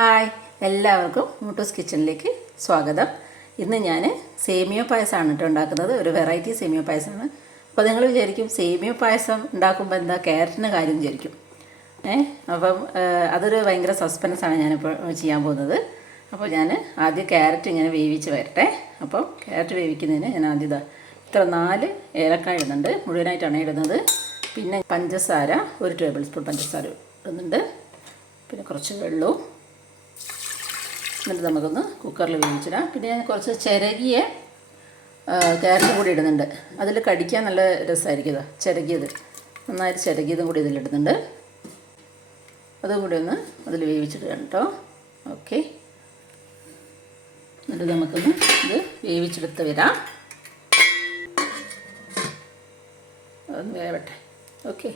Hi എല്ലാവർക്കും മുട്ടൂസ് കിച്ചണിലേക്ക് സ്വാഗതം. ഇന്ന് ഞാൻ സേമിയോ പായസമാണ് കേട്ടോ ഉണ്ടാക്കുന്നത്. ഒരു വെറൈറ്റി സേമിയോ പായസമാണ്. അപ്പോൾ നിങ്ങൾ വിചാരിക്കും സേമിയോ പായസം ഉണ്ടാക്കുമ്പോൾ എന്താ ക്യാരറ്റിന് കാര്യം വിചാരിക്കും. ഏ അപ്പം അതൊരു ഭയങ്കര സസ്പെൻസാണ് ഞാനിപ്പോൾ ചെയ്യാൻ പോകുന്നത്. അപ്പോൾ ഞാൻ ആദ്യം ക്യാരറ്റ് ഇങ്ങനെ വേവിച്ച് വരട്ടെ. അപ്പം ക്യാരറ്റ് വേവിക്കുന്നതിന് ഞാൻ ആദ്യം ഇതാ ഇത്ര നാല് ഏലക്കായ ഇടുന്നുണ്ട്. മുഴുവനായിട്ടാണ് ഇടുന്നത്. പിന്നെ പഞ്ചസാര ഒരു ടേബിൾ സ്പൂൺ പഞ്ചസാര ഇടുന്നുണ്ട്. പിന്നെ കുറച്ച് വെള്ളവും എന്നിട്ട് നമുക്കൊന്ന് കുക്കറിൽ വേവിച്ചിടാം. പിന്നെ ഞാൻ കുറച്ച് ചിരകിയ ക്യാരറ്റ് കൂടി ഇടുന്നുണ്ട്. അതിൽ കടിക്കാൻ നല്ല രസമായിരിക്കും ഇത് ചിരകിയത്. നന്നായിട്ട് ചിരകിയതും കൂടി ഇതിലിടുന്നുണ്ട് അതും കൂടി ഒന്ന് അതിൽ വേവിച്ചിടുക കേട്ടോ ഓക്കെ. എന്നിട്ട് നമുക്കൊന്ന് ഇത് വേവിച്ചെടുത്ത് വരാം. അതൊന്ന് വേവട്ടെ. ഓക്കെ.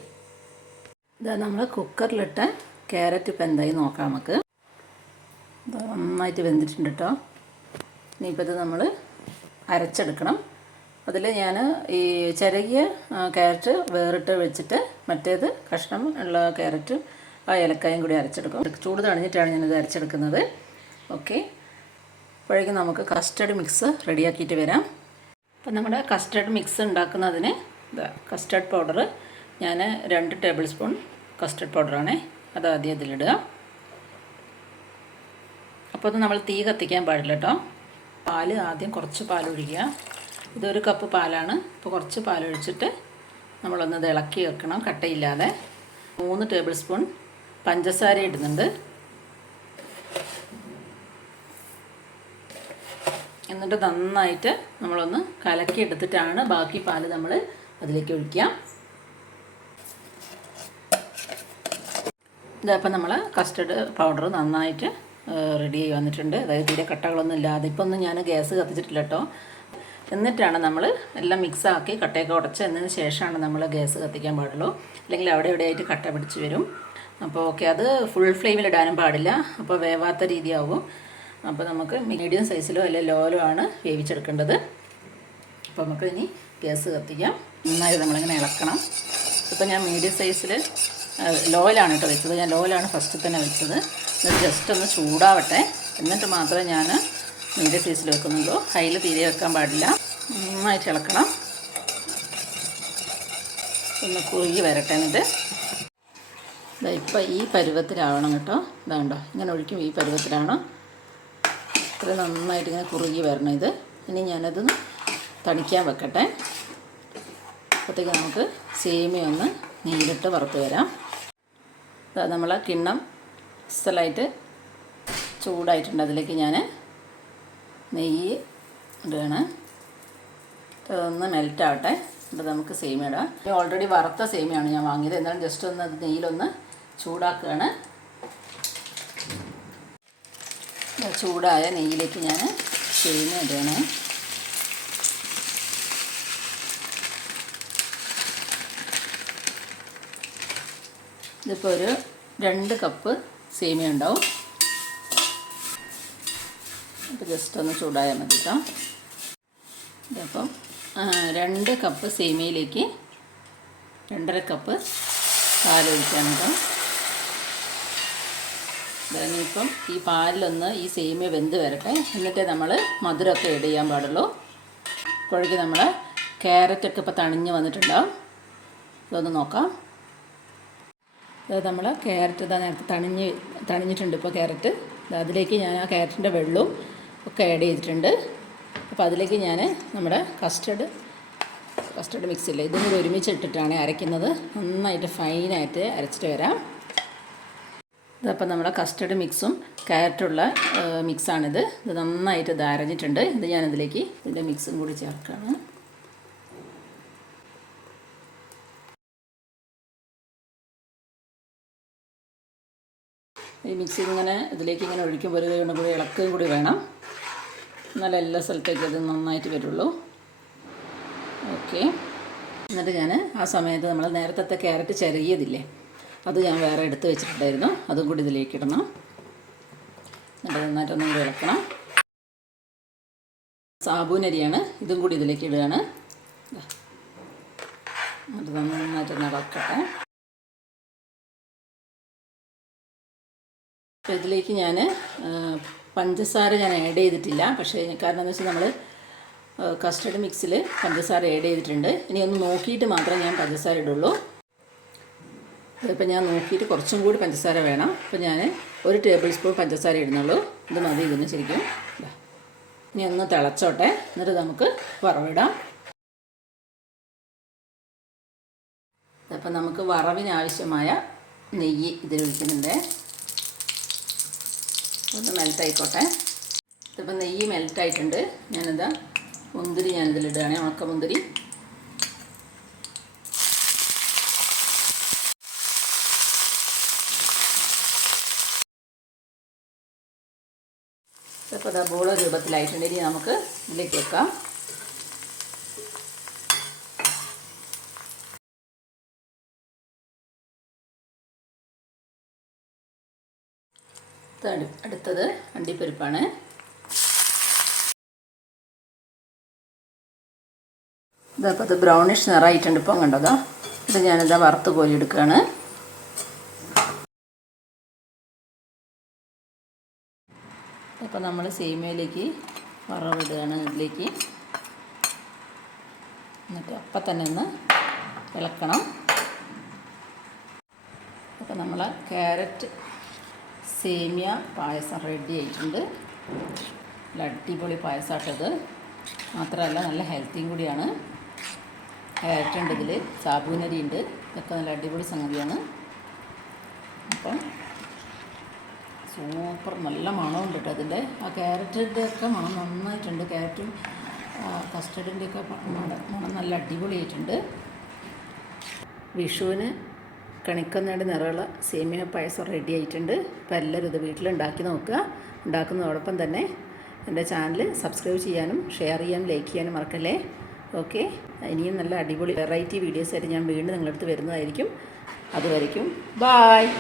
ഇതാ നമ്മൾ കുക്കറിലിട്ട് ക്യാരറ്റ് ഇപ്പം എന്തായി നോക്കാം നമുക്ക്. നന്നായിട്ട് വെന്തിട്ടുണ്ട് കേട്ടോ ഇനിയിപ്പോൾ ഇത് നമ്മൾ അരച്ചെടുക്കണം. അതിൽ ഞാൻ ഈ ചിരകിയ ക്യാരറ്റ് വേറിട്ട് വെച്ചിട്ട് മറ്റേത് കഷ്ണം ഉള്ള ക്യാരറ്റും ആ ഏലക്കായും കൂടി അരച്ചെടുക്കും. ചൂട് തണിഞ്ഞിട്ടാണ് ഞാനിത് അരച്ചെടുക്കുന്നത്. ഓക്കെ. അപ്പോഴേക്കും നമുക്ക് കസ്റ്റർഡ് മിക്സ് റെഡിയാക്കിയിട്ട് വരാം. അപ്പം നമ്മുടെ കസ്റ്റർഡ് മിക്സ് ഉണ്ടാക്കുന്നതിന് കസ്റ്റർഡ് പൗഡർ ഞാൻ രണ്ട് ടേബിൾ സ്പൂൺ കസ്റ്റർഡ് പൗഡറാണേ അത് ആദ്യം ഇതിലിടുക. അപ്പോൾ അത് നമ്മൾ തീ കത്തിക്കാൻ പാടില്ല കേട്ടോ. പാൽ ആദ്യം കുറച്ച് പാൽ ഒഴിക്കുക ഇതൊരു കപ്പ് പാലാണ്. അപ്പോൾ കുറച്ച് പാൽ ഒഴിച്ചിട്ട് നമ്മളൊന്ന് ഇളക്കി വെക്കണം കട്ടയില്ലാതെ. മൂന്ന് ടേബിൾ സ്പൂൺ പഞ്ചസാര ഇടുന്നുണ്ട്. എന്നിട്ട് നന്നായിട്ട് നമ്മളൊന്ന് കലക്കി എടുത്തിട്ടാണ് ബാക്കി പാൽ നമ്മൾ അതിലേക്ക് ഒഴിക്കുക. ഇതപ്പം നമ്മൾ കസ്റ്റർഡ് പൗഡർ നന്നായിട്ട് റെഡി ആയി വന്നിട്ടുണ്ട്. അതായത് തീരെ കട്ടകളൊന്നും ഇല്ലാതെ. ഇപ്പം ഒന്നും ഞാൻ ഗ്യാസ് കത്തിച്ചിട്ടില്ല കേട്ടോ എന്നിട്ടാണ് നമ്മൾ എല്ലാം മിക്സാക്കി കട്ടയൊക്കെ ഉടച്ച് എന്നതിന് ശേഷമാണ് നമ്മൾ ഗ്യാസ് കത്തിക്കാൻ പാടുള്ളൂ. അല്ലെങ്കിൽ അവിടെ ഇവിടെ ആയിട്ട് കട്ട പിടിച്ച് വരും. അപ്പോൾ ഓക്കെ അത് ഫുൾ ഫ്ലെയിമിൽ ഇടാനും പാടില്ല. അപ്പോൾ വേവാത്ത രീതിയാവും. അപ്പോൾ നമുക്ക് മീഡിയം സൈസിലോ അല്ലെങ്കിൽ ലോയിലോ ആണ് വേവിച്ചെടുക്കേണ്ടത്. അപ്പോൾ നമുക്ക് ഇനി ഗ്യാസ് കത്തിക്കാം. നന്നായി നമ്മളിങ്ങനെ ഇളക്കണം. ഇപ്പോൾ ഞാൻ മീഡിയം സൈസിൽ ലോയിലാണ് കേട്ടോ വെച്ചത്. ഞാൻ ലോയിലാണ് ഫസ്റ്റ് തന്നെ വെച്ചത്. ജസ്റ്റ് ഒന്ന് ചൂടാവട്ടെ. എന്നിട്ട് മാത്രമേ ഞാൻ മീഡിയം സൈസിൽ വെക്കുന്നുള്ളൂ. ഹൈയിൽ തീരെ വെക്കാൻ പാടില്ല. നന്നായിട്ട് ഇളക്കണം. ഒന്ന് കുറുകി വരട്ടെ എന്നിട്ട്. ഇപ്പം ഈ പരുവത്തിലാവണം കേട്ടോ. ഇതാണ്ടോ ഇങ്ങനെ ഒഴിക്കും ഈ പരുവത്തിലാണ് ഇത്ര നന്നായിട്ട് ഇങ്ങനെ കുറുകി വരണം ഇത്. ഇനി ഞാനത് തണിക്കാൻ വെക്കട്ടെ. അപ്പോഴത്തേക്ക് നമുക്ക് സേമിയ ഒന്ന് നീരിട്ട് വറുത്ത് വരാം. നമ്മൾ കിണ്ണം സ്ഥലമായിട്ട് ചൂടായിട്ടുണ്ട്. അതിലേക്ക് ഞാൻ നെയ്യ് ഇടുകയാണ്. അതൊന്ന് മെൽറ്റ് ആവട്ടെ. എന്നിട്ട് നമുക്ക് സേമിയ ഇടാം. ഓൾറെഡി വറുത്ത സേമിയാണ് ഞാൻ വാങ്ങിയത്. എന്നാലും ജസ്റ്റ് ഒന്ന് അത് നെയ്യിലൊന്ന് ചൂടാക്കുകയാണ്. ചൂടായ നെയ്യിലേക്ക് ഞാൻ സേമിയ ഇടുകയാണ്. ഇതിപ്പോൾ ഒരു രണ്ട് കപ്പ് സേമിയ ഉണ്ടാവും. അപ്പോൾ ജസ്റ്റ് ഒന്ന് ചൂടായാൽ മതി കേട്ടോ ആ, രണ്ട് കപ്പ് സേമിയയിലേക്ക് രണ്ടര കപ്പ് പാലൊഴിക്കാം കേട്ടോ ഇനിയിപ്പം ഈ പാലിലൊന്ന് ഈ സേമിയ വെന്ത് വരട്ടെ. എന്നിട്ടേ നമ്മൾ മധുരമൊക്കെ ഇട ചെയ്യാൻ പാടുള്ളൂ. അപ്പോഴേക്ക് നമ്മൾ ക്യാരറ്റൊക്കെ ഇപ്പോൾ തണിഞ്ഞ് വന്നിട്ടുണ്ടാവും. ഇതൊന്ന് നോക്കാം. ഇത് നമ്മൾ ക്യാരറ്റ് ഇതാ നേരത്തെ തണിഞ്ഞ് തണിഞ്ഞിട്ടുണ്ട് ഇപ്പോൾ ക്യാരറ്റ് അതിലേക്ക് ഞാൻ ആ ക്യാരറ്റിന്റെ വെള്ളവും ഒക്കെ ആഡ് ചെയ്തിട്ടുണ്ട്. അപ്പോൾ അതിലേക്ക് ഞാൻ നമ്മുടെ കസ്റ്റർഡ് കസ്റ്റർഡ് മിക്സ് ഇല്ല? ഇതും കൂടി ഒരുമിച്ച് ഇട്ടിട്ടാണ് അരയ്ക്കുന്നത്. നന്നായിട്ട് ഫൈനായിട്ട് അരച്ചിട്ട് വരാം. ഇതപ്പോൾ നമ്മുടെ കസ്റ്റർഡ് മിക്സും ക്യാരറ്റുള്ള മിക്സാണിത് ഇത് നന്നായിട്ട് ഇത് അരഞ്ഞിട്ടുണ്ട്. ഇത് ഞാനതിലേക്ക് ഇതിന്റെ മിക്സും കൂടി ചേർക്കുകയാണ് ഈ മിക്സി ഇങ്ങനെ ഇതിലേക്ക് ഇങ്ങനെ ഒഴിക്കും ഒരു കൂടി ഇളക്കുകയും കൂടി വേണം. എന്നാലേ എല്ലാ സ്ഥലത്തേക്കും ഇത് നന്നായിട്ട് വരുള്ളൂ. ഓക്കെ. എന്നിട്ട് ഞാൻ ആ സമയത്ത് നമ്മൾ നേരത്തെ ക്യാരറ്റ് ചിരകിയതില്ലേ അത് ഞാൻ വേറെ എടുത്ത് വെച്ചിട്ടുണ്ടായിരുന്നു. അതും കൂടി ഇതിലേക്ക് ഇടണം. എന്നിട്ട് നന്നായിട്ടൊന്നും കൂടി ഇളക്കണം. സാബൂനരിയാണ് ഇതും കൂടി ഇതിലേക്ക് ഇടുകയാണ്. എന്നിട്ട് നന്നായിട്ടൊന്ന് ഇളക്കട്ടെ. അപ്പോൾ ഇതിലേക്ക് ഞാൻ പഞ്ചസാര ഞാൻ ആഡ് ചെയ്തിട്ടില്ല. പക്ഷേ കാരണം എന്ന് വെച്ചാൽ നമ്മൾ കസ്റ്റർഡ് മിക്സിൽ പഞ്ചസാര ആഡ് ചെയ്തിട്ടുണ്ട്. ഇനി ഒന്ന് നോക്കിയിട്ട് മാത്രമേ ഞാൻ പഞ്ചസാര ഇടുള്ളൂ. അതിപ്പോൾ ഞാൻ നോക്കിയിട്ട് കുറച്ചും കൂടി പഞ്ചസാര വേണം. അപ്പോൾ ഞാൻ ഒരു ടേബിൾ സ്പൂൺ പഞ്ചസാര ഇടുന്നുള്ളൂ. ഇത് മതി ഇതിന് ശരിക്കും. ഇനി ഒന്ന് തിളച്ചോട്ടെ. എന്നിട്ട് നമുക്ക് വറവിടാം അപ്പം നമുക്ക് വറവിനാവശ്യമായ നെയ്യ് ഇതിലൊഴിക്കുന്നുണ്ട് ഒന്ന് മെൽറ്റ് ആയിക്കോട്ടെ ഇതിപ്പോൾ നെയ്യ് മെൽറ്റ് ആയിട്ടുണ്ട് ഞാനിതാ മുന്തിരി ഞാനിതിലിടുകയാണ് ഉണക്ക മുന്തിരി. ഇപ്പോൾ ഇതാ ബോള രൂപത്തിലായിട്ടുണ്ട്. ഇനി നമുക്ക് ഇതിലേക്ക് വെക്കാം. അടുത്തത് അണ്ടിപ്പരിപ്പാണ്. ഇതപ്പോൾ അത് ബ്രൗണിഷ് നിറമായിട്ടുണ്ട് ഇപ്പം കണ്ടതാ ഇത് ഞാനിതാ വറുത്ത് കോരി എടുക്കുകയാണ് അപ്പോൾ നമ്മൾ സേമിയയിലേക്ക് വറവിടുകയാണ് ഇതിലേക്ക്. എന്നിട്ട് അപ്പം തന്നെ ഒന്ന് ഇളക്കണം. അപ്പോൾ നമ്മൾ ക്യാരറ്റ് സേമിയ പായസം റെഡി ആയിട്ടുണ്ട്. അടിപൊളി പായസമാട്ടത് മാത്രമല്ല നല്ല ഹെൽത്തിയും കൂടിയാണ്. ഏറ്റുണ്ട് ഇതിൽ സാബൂനരി ഉണ്ട്. ഇതൊക്കെ നല്ല അടിപൊളി സംഗതിയാണ്. അപ്പം സൂപ്പർ നല്ല മണമുണ്ട് കേട്ടോ അതിന്റെ ആ ക്യാരറ്റിന്റെ ഒക്കെ മണം നന്നായിട്ടുണ്ട്. ക്യാരറ്റും കസ്റ്റഡിന്റെ ഒക്കെ മണം നല്ല അടിപൊളിയായിട്ടുണ്ട്. വിഷുവിന് കണിക്കൊന്നയുടെ നിറമുള്ള സേമിയ പായസം റെഡി ആയിട്ടുണ്ട്. അപ്പോൾ എല്ലാവരും ഇത് വീട്ടിലുണ്ടാക്കി നോക്കുക. ഉണ്ടാക്കുന്നതോടൊപ്പം തന്നെ എന്റെ ചാനൽ സബ്സ്ക്രൈബ് ചെയ്യാനും ഷെയർ ചെയ്യാനും ലൈക്ക് ചെയ്യാനും മറക്കല്ലേ? ഓക്കെ ഇനിയും നല്ല അടിപൊളി വെറൈറ്റി വീഡിയോസ് ആയിട്ട് ഞാൻ വീണ്ടും നിങ്ങളടുത്ത് വരുന്നതായിരിക്കും. അതുവരയ്ക്കും ബായ്